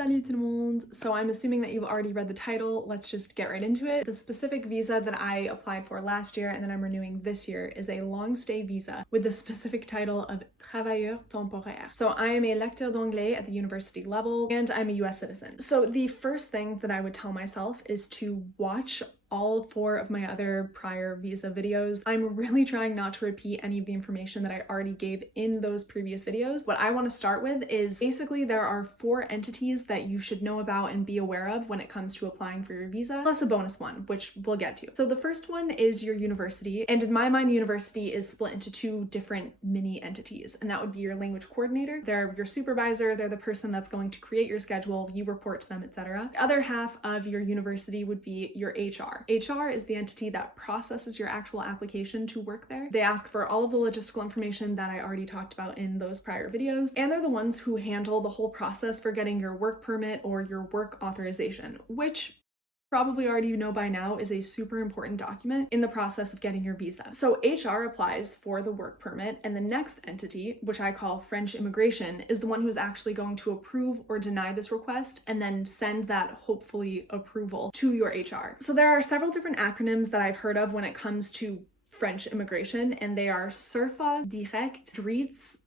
Salut tout le monde! So I'm assuming that you've already read the title. Let's just get right into it. The specific visa that I applied for last year and that I'm renewing this year is a long stay visa with the specific title of travailleur temporaire. So I am a lecteur d'anglais at the university level and I'm a US citizen. So the first thing that I would tell myself is to watch all 4 of my other prior visa videos. I'm really trying not to repeat any of the information that I already gave in those previous videos. What I want to start with is basically there are 4 entities that you should know about and be aware of when it comes to applying for your visa, plus a bonus one, which we'll get to. So the first one is your university, and in my mind, the university is split into 2 different mini entities, and that would be your language coordinator. They're your supervisor, they're the person that's going to create your schedule, you report to them, etc. The other half of your university would be your HR. HR is the entity that processes your actual application to work there. They ask for all of the logistical information that I already talked about in those prior videos, and they're the ones who handle the whole process for getting your work permit or your work authorization, which probably already know by now is a super important document in the process of getting your visa. So HR applies for the work permit, and the next entity, which I call French immigration, is the one who's actually going to approve or deny this request and then send that hopefully approval to your HR. So there are several different acronyms that I've heard of when it comes to French immigration, and they are CERFA, Direct, DRITS,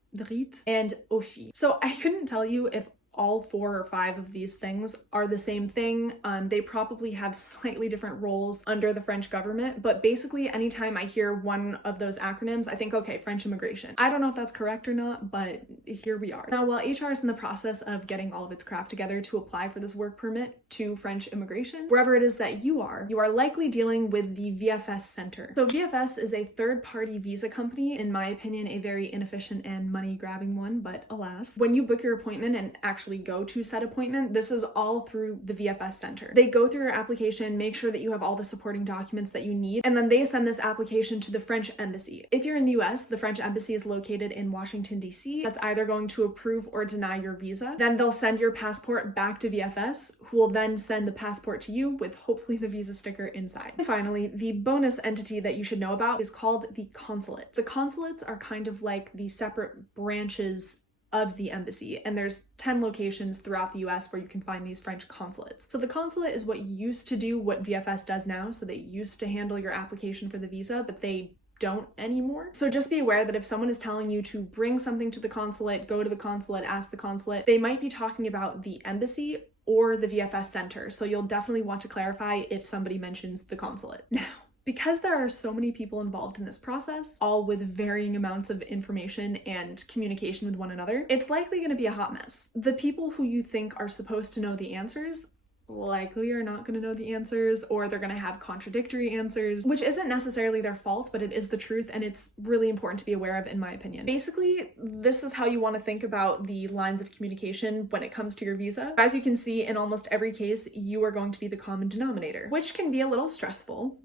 and OFI. So I couldn't tell you if all 4 or 5 of these things are the same thing. They probably have slightly different roles under the French government, but basically anytime I hear one of those acronyms, I think, okay, French immigration. I don't know if that's correct or not, but here we are. Now, while HR is in the process of getting all of its crap together to apply for this work permit to French immigration, wherever it is that you are likely dealing with the VFS Center. So VFS is a third-party visa company, in my opinion, a very inefficient and money-grabbing one, but alas. When you book your appointment and actually go to said appointment, this is all through the VFS Center. They go through your application, make sure that you have all the supporting documents that you need, and then they send this application to the French Embassy. If you're in the US, the French Embassy is located in Washington, DC. That's either going to approve or deny your visa. Then they'll send your passport back to VFS, who will then send the passport to you with hopefully the visa sticker inside. And finally, the bonus entity that you should know about is called the consulate. The consulates are kind of like the separate branches of the embassy, and there's 10 locations throughout the US where you can find these French consulates. So the consulate is what used to do what VFS does now, so they used to handle your application for the visa, but they don't anymore. So just be aware that if someone is telling you to bring something to the consulate, go to the consulate, ask the consulate, they might be talking about the embassy or the VFS Center, so you'll definitely want to clarify if somebody mentions the consulate. Now, because there are so many people involved in this process, all with varying amounts of information and communication with one another, it's likely going to be a hot mess. The people who you think are supposed to know the answers likely are not going to know the answers, or they're going to have contradictory answers, which isn't necessarily their fault, but it is the truth, and it's really important to be aware of, in my opinion. Basically, this is how you want to think about the lines of communication when it comes to your visa. As you can see, in almost every case, you are going to be the common denominator, which can be a little stressful,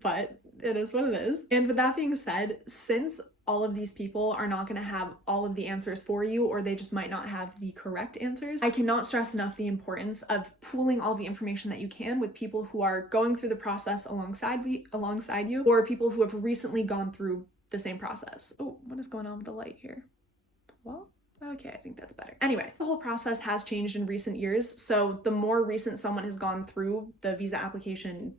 but it is what it is. And with that being said, since all of these people are not going to have all of the answers for you, or they just might not have the correct answers, I cannot stress enough the importance of pooling all the information that you can with people who are going through the process alongside you, or people who have recently gone through the same process. Oh, what is going on with the light here? Well, okay, I think that's better. Anyway, the whole process has changed in recent years, so the more recent someone has gone through the visa application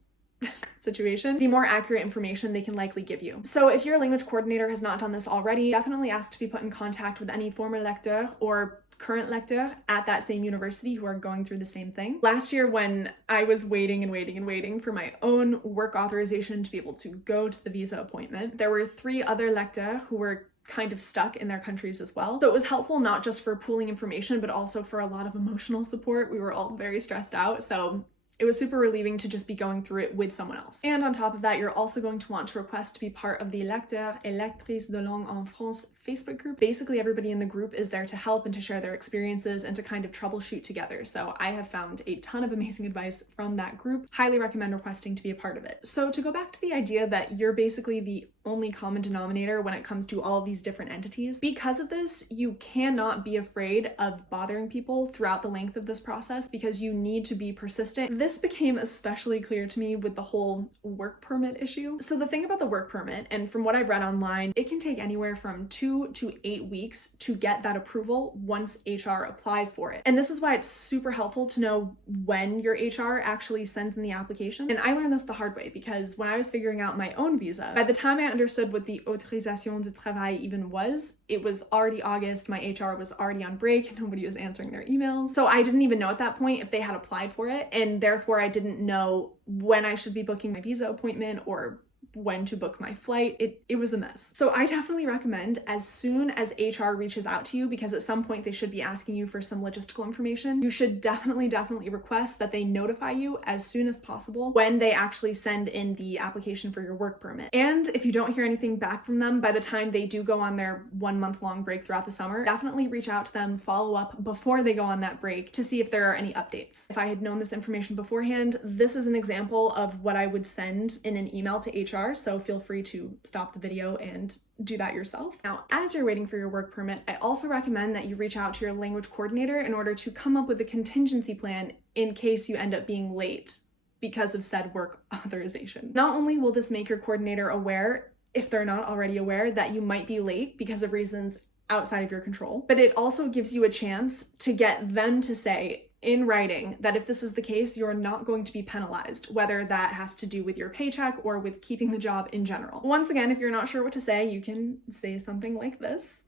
situation, the more accurate information they can likely give you. So if your language coordinator has not done this already, definitely ask to be put in contact with any former lecteur or current lecteur at that same university who are going through the same thing. Last year, when I was waiting for my own work authorization to be able to go to the visa appointment, there were 3 other lecteurs who were kind of stuck in their countries as well. So it was helpful not just for pooling information, but also for a lot of emotional support. We were all very stressed out, so it was super relieving to just be going through it with someone else. And on top of that, you're also going to want to request to be part of the Lecteurs et Lectrices de langue en France Facebook group. Basically, everybody in the group is there to help and to share their experiences and to kind of troubleshoot together. So I have found a ton of amazing advice from that group. Highly recommend requesting to be a part of it. So to go back to the idea that you're basically the only common denominator when it comes to all of these different entities, because of this, you cannot be afraid of bothering people throughout the length of this process because you need to be persistent. This became especially clear to me with the whole work permit issue. So the thing about the work permit, and from what I've read online, it can take anywhere from 2 to 8 weeks to get that approval once HR applies for it. And this is why it's super helpful to know when your HR actually sends in the application. And I learned this the hard way because when I was figuring out my own visa, by the time I understood what the authorization de travail even was, it was already August, my HR was already on break, nobody was answering their emails. So I didn't even know at that point if they had applied for it, and therefore I didn't know when I should be booking my visa appointment or when to book my flight. It was a mess. So I definitely recommend as soon as HR reaches out to you, because at some point they should be asking you for some logistical information, you should definitely request that they notify you as soon as possible when they actually send in the application for your work permit. And if you don't hear anything back from them by the time they do go on their 1 month long break throughout the summer, definitely reach out to them, follow up before they go on that break to see if there are any updates. If I had known this information beforehand, this is an example of what I would send in an email to HR, so feel free to stop the video and do that yourself. Now, as you're waiting for your work permit, I also recommend that you reach out to your language coordinator in order to come up with a contingency plan in case you end up being late because of said work authorization. Not only will this make your coordinator aware, if they're not already aware, that you might be late because of reasons outside of your control, but it also gives you a chance to get them to say in writing that if this is the case, you're not going to be penalized, whether that has to do with your paycheck or with keeping the job in general. Once again, if you're not sure what to say, you can say something like this.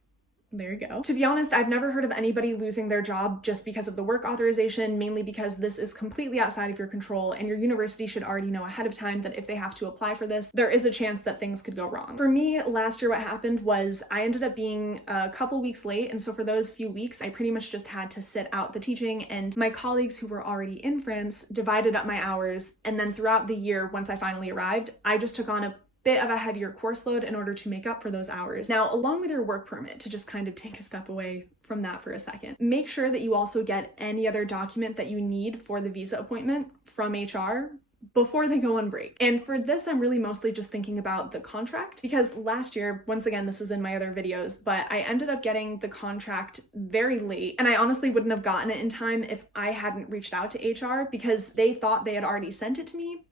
There you go. To be honest, I've never heard of anybody losing their job just because of the work authorization, mainly because this is completely outside of your control, and your university should already know ahead of time that if they have to apply for this, there is a chance that things could go wrong. For me, last year what happened was I ended up being a couple weeks late, and so for those few weeks, I pretty much just had to sit out the teaching, and my colleagues who were already in France divided up my hours, and then throughout the year, once I finally arrived, I just took on a bit of a heavier course load in order to make up for those hours. Now, along with your work permit, to just kind of take a step away from that for a second, make sure that you also get any other document that you need for the visa appointment from HR before they go on break. And for this, I'm really mostly just thinking about the contract, because last year, once again, this is in my other videos, but I ended up getting the contract very late, and I honestly wouldn't have gotten it in time if I hadn't reached out to HR, because they thought they had already sent it to me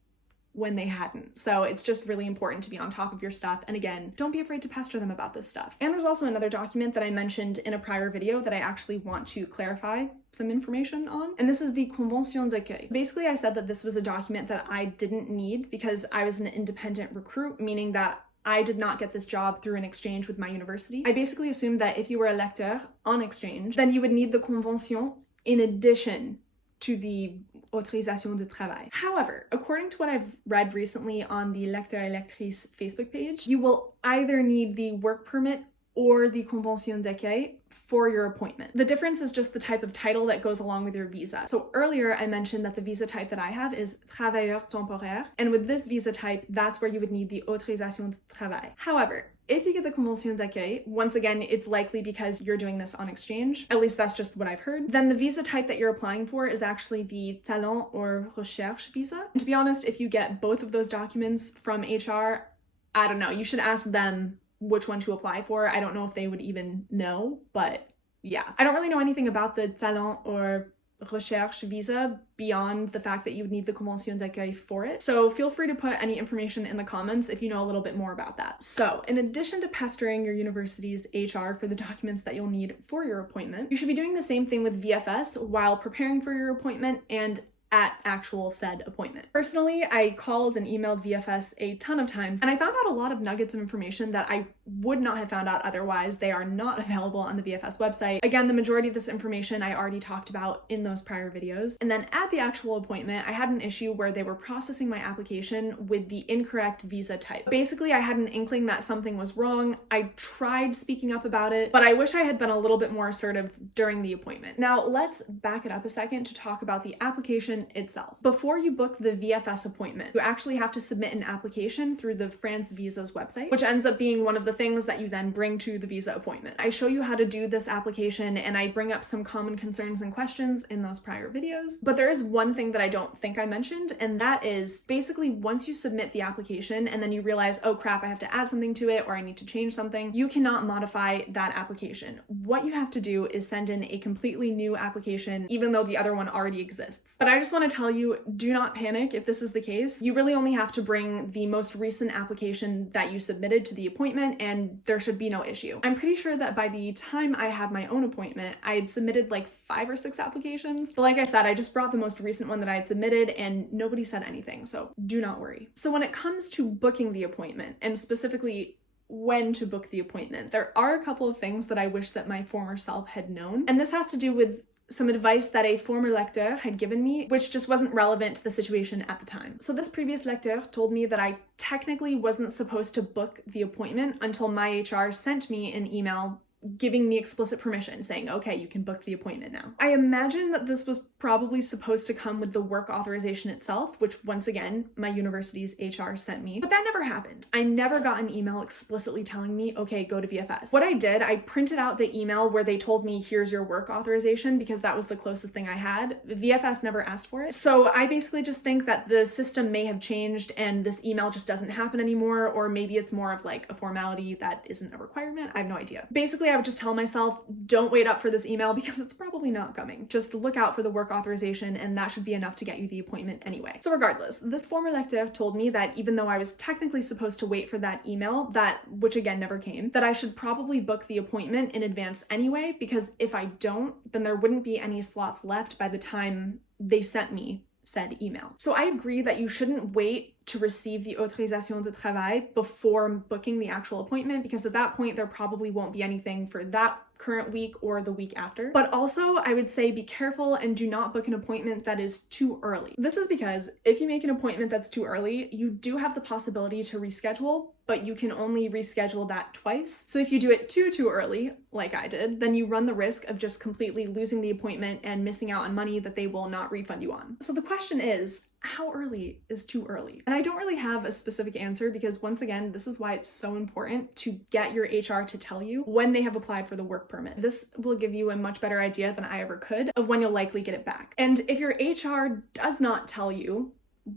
when they hadn't. So it's just really important to be on top of your stuff. And again, don't be afraid to pester them about this stuff. And there's also another document that I mentioned in a prior video that I actually want to clarify some information on. And this is the convention d'accueil. Basically, I said that this was a document that I didn't need because I was an independent recruit, meaning that I did not get this job through an exchange with my university. I basically assumed that if you were a lecteur on exchange, then you would need the convention in addition to the authorization de travail. However, according to what I've read recently on the lecteur et lectrice Facebook page, you will either need the work permit or the convention d'accueil for your appointment. The difference is just the type of title that goes along with your visa. So earlier I mentioned that the visa type that I have is travailleur temporaire, and with this visa type, that's where you would need the authorization de travail. However, if you get the convention d'accueil, once again, it's likely because you're doing this on exchange, at least that's just what I've heard, then the visa type that you're applying for is actually the talent or recherche visa. And to be honest, if you get both of those documents from HR, I don't know, you should ask them which one to apply for. I don't know if they would even know, but yeah. I don't really know anything about the talent or recherche visa beyond the fact that you would need the convention d'accueil for it. So feel free to put any information in the comments if you know a little bit more about that. So in addition to pestering your university's HR for the documents that you'll need for your appointment, you should be doing the same thing with VFS while preparing for your appointment and at actual said appointment. Personally, I called and emailed VFS a ton of times, and I found out a lot of nuggets of information that I would not have found out otherwise. They are not available on the VFS website. Again, the majority of this information I already talked about in those prior videos. And then at the actual appointment, I had an issue where they were processing my application with the incorrect visa type. Basically, I had an inkling that something was wrong. I tried speaking up about it, but I wish I had been a little bit more assertive during the appointment. Now, let's back it up a second to talk about the application itself. Before you book the VFS appointment, you actually have to submit an application through the France Visas website, which ends up being one of the things that you then bring to the visa appointment. I show you how to do this application and I bring up some common concerns and questions in those prior videos. But there is one thing that I don't think I mentioned, and that is basically once you submit the application and then you realize, oh crap, I have to add something to it or I need to change something, you cannot modify that application. What you have to do is send in a completely new application, even though the other one already exists. But I just want to tell you, do not panic if this is the case. You really only have to bring the most recent application that you submitted to the appointment and there should be no issue. I'm pretty sure that by the time I had my own appointment, I had submitted like 5 or 6 applications. But like I said, I just brought the most recent one that I had submitted and nobody said anything, so do not worry. So when it comes to booking the appointment, and specifically when to book the appointment, there are a couple of things that I wish that my former self had known. And this has to do with some advice that a former lecteur had given me, which just wasn't relevant to the situation at the time. So this previous lecteur told me that I technically wasn't supposed to book the appointment until my HR sent me an email giving me explicit permission, saying, okay, you can book the appointment now. I imagine that this was probably supposed to come with the work authorization itself, which once again, my university's HR sent me, but that never happened. I never got an email explicitly telling me, okay, go to VFS. What I did, I printed out the email where they told me, here's your work authorization, because that was the closest thing I had. VFS never asked for it. So I basically just think that the system may have changed and this email just doesn't happen anymore, or maybe it's more of like a formality that isn't a requirement. I have no idea. Basically, I would just tell myself, don't wait up for this email because it's probably not coming. Just look out for the work authorization and that should be enough to get you the appointment anyway. So regardless, this former lecteur told me that even though I was technically supposed to wait for that email, which again never came, that I should probably book the appointment in advance anyway, because if I don't, then there wouldn't be any slots left by the time they sent me said email. So I agree that you shouldn't wait to receive the authorisation de travail before booking the actual appointment, because at that point there probably won't be anything for that current week or the week after. But also I would say be careful and do not book an appointment that is too early. This is because if you make an appointment that's too early, you do have the possibility to reschedule, but you can only reschedule that twice. So if you do it too early, like I did, then you run the risk of just completely losing the appointment and missing out on money that they will not refund you on. So the question is, how early is too early? And I don't really have a specific answer because once again, this is why it's so important to get your HR to tell you when they have applied for the work permit. This will give you a much better idea than I ever could of when you'll likely get it back. And if your HR does not tell you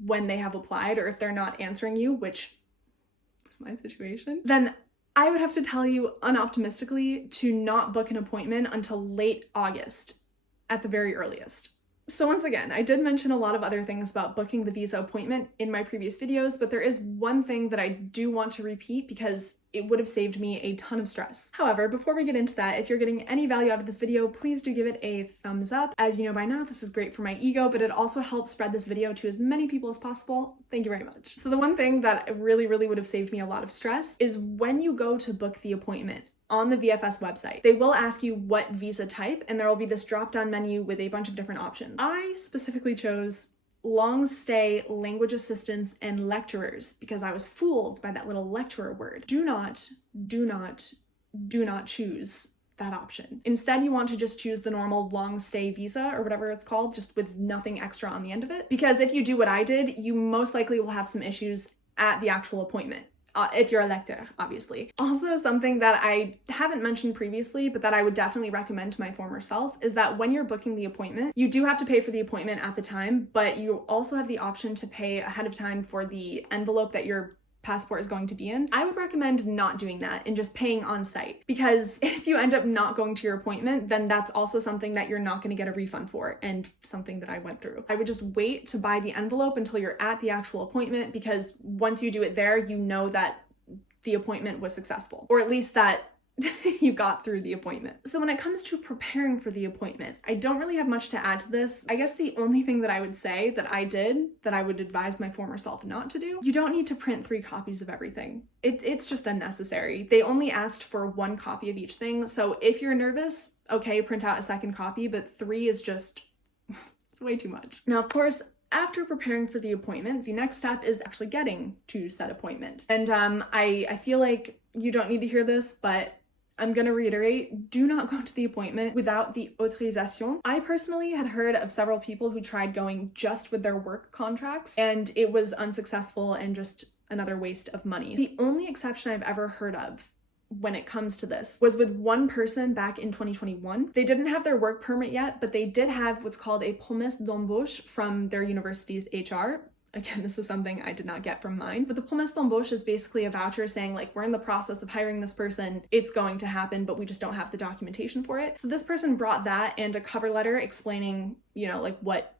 when they have applied, or if they're not answering you, which was my situation, then I would have to tell you unoptimistically to not book an appointment until late August at the very earliest. So once again, I did mention a lot of other things about booking the visa appointment in my previous videos, but there is one thing that I do want to repeat because it would have saved me a ton of stress. However, before we get into that, if you're getting any value out of this video, please do give it a thumbs up. As you know by now, this is great for my ego, but it also helps spread this video to as many people as possible. Thank you very much. So the one thing that really would have saved me a lot of stress is when you go to book the appointment on the VFS website, they will ask you what visa type, and there will be this drop-down menu with a bunch of different options. I specifically chose long stay language assistants and lecturers because I was fooled by that little lecturer word. Do not choose that option. Instead, you want to just choose the normal long stay visa or whatever it's called, just with nothing extra on the end of it. Because if you do what I did, you most likely will have some issues at the actual appointment. If you're a lecteur, obviously. Also, something that I haven't mentioned previously, but that I would definitely recommend to my former self is that when you're booking the appointment, you do have to pay for the appointment at the time, but you also have the option to pay ahead of time for the envelope that your passport is going to be in. I would recommend not doing that and just paying on site, because if you end up not going to your appointment, then that's also something that you're not going to get a refund for, and something that I went through. I would just wait to buy the envelope until you're at the actual appointment, because once you do it there, you know that the appointment was successful, or at least that you got through the appointment. So when it comes to preparing for the appointment, I don't really have much to add to this. I guess the only thing that I would say that I did that I would advise my former self not to do, you don't need to print 3 copies of everything. It's just unnecessary. They only asked for 1 copy of each thing. So if you're nervous, okay, print out a second copy, but 3 is just, it's way too much. Now, of course, after preparing for the appointment, the next step is actually getting to said appointment. And I feel like you don't need to hear this, but I'm gonna reiterate, do not go to the appointment without the authorisation. I personally had heard of several people who tried going just with their work contracts, and it was unsuccessful and just another waste of money. The only exception I've ever heard of when it comes to this was with one person back in 2021. They didn't have their work permit yet, but they did have what's called a promesse d'embauche from their university's HR. Again, this is something I did not get from mine, but the promesse d'embauche is basically a voucher saying like, we're in the process of hiring this person, it's going to happen, but we just don't have the documentation for it. So this person brought that and a cover letter explaining, you know, like what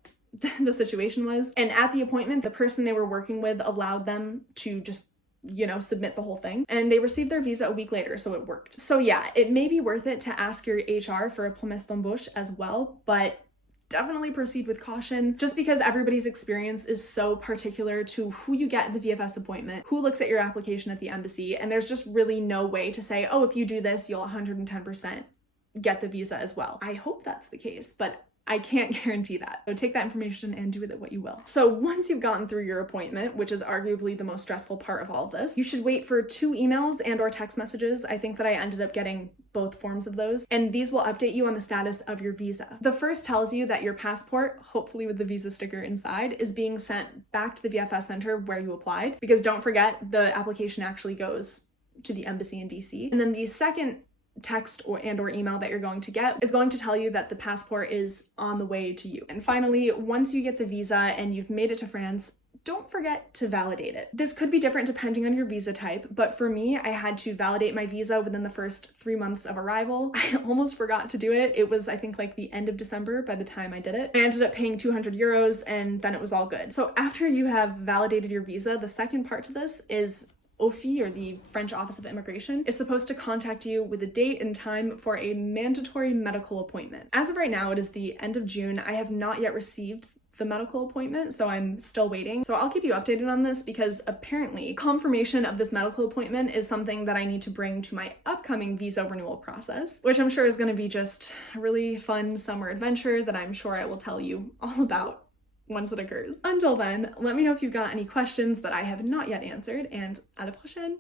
the situation was. And at the appointment, the person they were working with allowed them to just, you know, submit the whole thing. And they received their visa a week later, so it worked. So yeah, it may be worth it to ask your HR for a promesse d'embauche as well, but definitely proceed with caution, just because everybody's experience is so particular to who you get at the VFS appointment, who looks at your application at the embassy, and there's just really no way to say, oh, if you do this, you'll 110% get the visa as well. I hope that's the case, but I can't guarantee that. So take that information and do with it what you will. So once you've gotten through your appointment, which is arguably the most stressful part of all of this, you should wait for 2 emails and or text messages. I think that I ended up getting both forms of those, and these will update you on the status of your visa. The first tells you that your passport, hopefully with the visa sticker inside, is being sent back to the VFS center where you applied, because don't forget, the application actually goes to the embassy in DC. And then the second text or email that you're going to get is going to tell you that the passport is on the way to you. And finally, once you get the visa and you've made it to France, don't forget to validate it. This could be different depending on your visa type, but for me, I had to validate my visa within the first 3 months of arrival. I almost forgot to do it. It was, I think, like the end of December by the time I did it. I ended up paying 200 euros and then it was all good. So after you have validated your visa, the second part to this is OFI, or the French Office of Immigration, is supposed to contact you with a date and time for a mandatory medical appointment. As of right now, it is the end of June. I have not yet received the medical appointment, so I'm still waiting. So I'll keep you updated on this, because apparently confirmation of this medical appointment is something that I need to bring to my upcoming visa renewal process, which I'm sure is going to be just a really fun summer adventure that I'm sure I will tell you all about once it occurs. Until then, let me know if you've got any questions that I have not yet answered, and à la prochaine!